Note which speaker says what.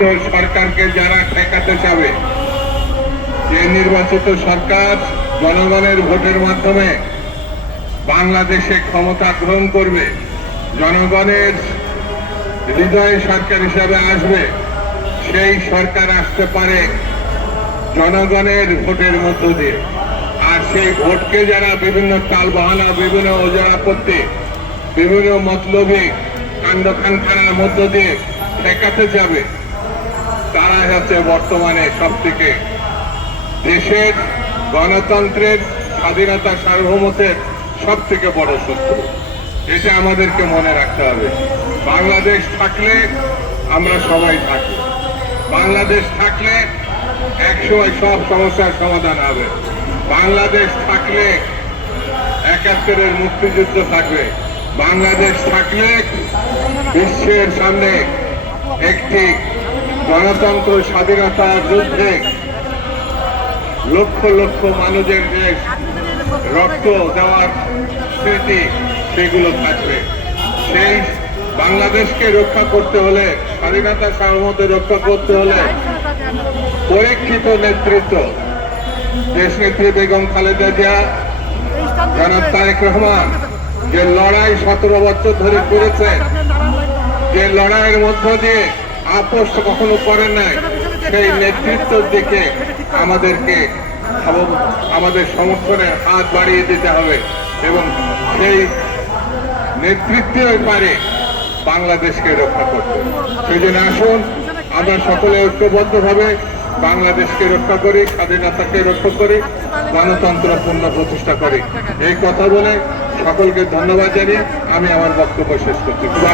Speaker 1: সরকারকে যারা ঠেকাতে চাবে, যে নির্বাচিত সরকার জনগণের ভোটের মাধ্যমে বাংলাদেশে ক্ষমতা গ্রহণ করবে, জনগণের হৃদয় সরকার হিসাবে আসবে, সেই সরকার আসতে পারে জনগণের ভোটের মধ্য দিয়ে। আর সেই ভোটকে যারা বিভিন্ন টাল বাহানা বিভিন্ন ওজনা করতে বিভিন্ন মতলবী কাণ্ড খানখানার মধ্য দিয়ে ঠেকাতে যাবে তারা হচ্ছে বর্তমানে সব থেকে দেশের গণতন্ত্রের স্বাধীনতা সার্বভৌমত্বের সব থেকে বড় শত্রু। এটা আমাদেরকে মনে রাখতে হবে। বাংলাদেশ থাকলে আমরা সবাই থাকি। বাংলাদেশ থাকলে একসময় সব সমস্যার সমাধান হবে। বাংলাদেশ থাকলে একাত্তরের মুক্তিযুদ্ধ থাকবে। বাংলাদেশ থাকলে বিশ্বের সামনে একটি গণতন্ত্র স্বাধীনতা যুদ্ধে লক্ষ লক্ষ মানুষের যে রক্ত দেওয়ার স্মৃতি, সেগুলো থাকবে। সেই বাংলাদেশকে রক্ষা করতে হলে, স্বাধীনতা সার্বভৌমত্ব রক্ষা করতে হলে পরীক্ষিত নেতৃত্ব দেশ নেত্রী বেগম খালেদা জিয়া, জনাব তারেক রহমান, যে লড়াই সতেরো বছর ধরে করেছেন যে লড়াইয়ের মধ্য দিয়ে আপোষ কখনো করেন নাই। সেই নেতৃত্বের দিকে আমাদেরকে আমাদের সমর্থনের হাত বাড়িয়ে দিতে হবে এবং সেই নেতৃত্বের পারে বাংলাদেশকে রক্ষা করতে সেই জন্য আসুন, আমরা সকলে ঐক্যবদ্ধভাবে বাংলাদেশকে রক্ষা করি, স্বাধীনতাকে রক্ষা করি, গণতন্ত্র পূর্ণ প্রতিষ্ঠা করি। এই কথা বলে সকলকে ধন্যবাদ জানিয়ে আমি আমার বক্তব্য শেষ করছি। খুব